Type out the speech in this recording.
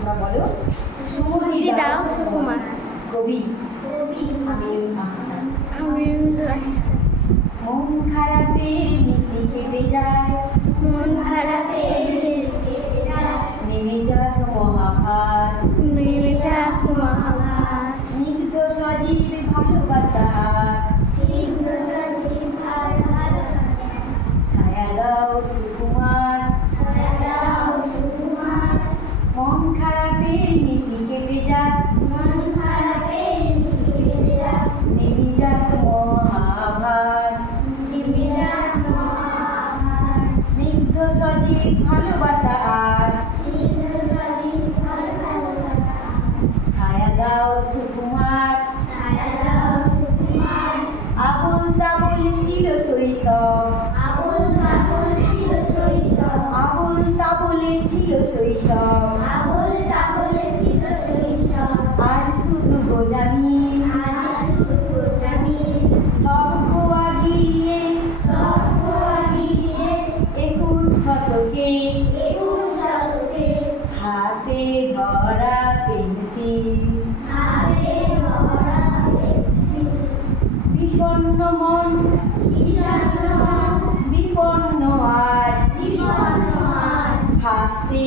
তোমরা বলো। সুমতি দাস কুমার। কবি আমিনুল আহসান। মন খারাপের মিশি কেটে যায়, মন খারাপের মিশি কেটে যায়, নেমে যাক মহাভার, নেমে যাক মহাভার, স্নিগ্ধ সজীব ভালোবাসা, স্নিগ্ধ সজীব ভালোবাসা, ছায়া দাও সুকুমার, ছায়া দাও সুকুমার। মন খারাপের মিশি কেটে যায়, মন খারাপের মিশি কেটে যায়, নেমে যাক মহাভার, নেমে যাক মহাভার, স্নিগ্ধ সজীব ভালোবাসা আর স্নিগ্ধ সজীব ভালোবাসা, ছায়া দাও সুকুমার। ছায়া দাও সুকুমার। আবুল তাবুল ছিল শৈশব, আবুল তাবুল ছিল শৈশব, আবুল তাবুল ছিল শৈশব, আবুল তাবুল ছিল শৈশব, আজ শুধু গোজামি, আজ শুধু জানি, সব খোয়া গিয়ে সব খোয়া গিয়ে 21 শতকে, 21 শতকে, হাতে ধরা পেন্সিল, হাতে ধরা পেন্সিল, বিষণ্ণ মন বিষণ্ণ মন, বিপন্ন আজ, বিপন্ন আজ, হাসতে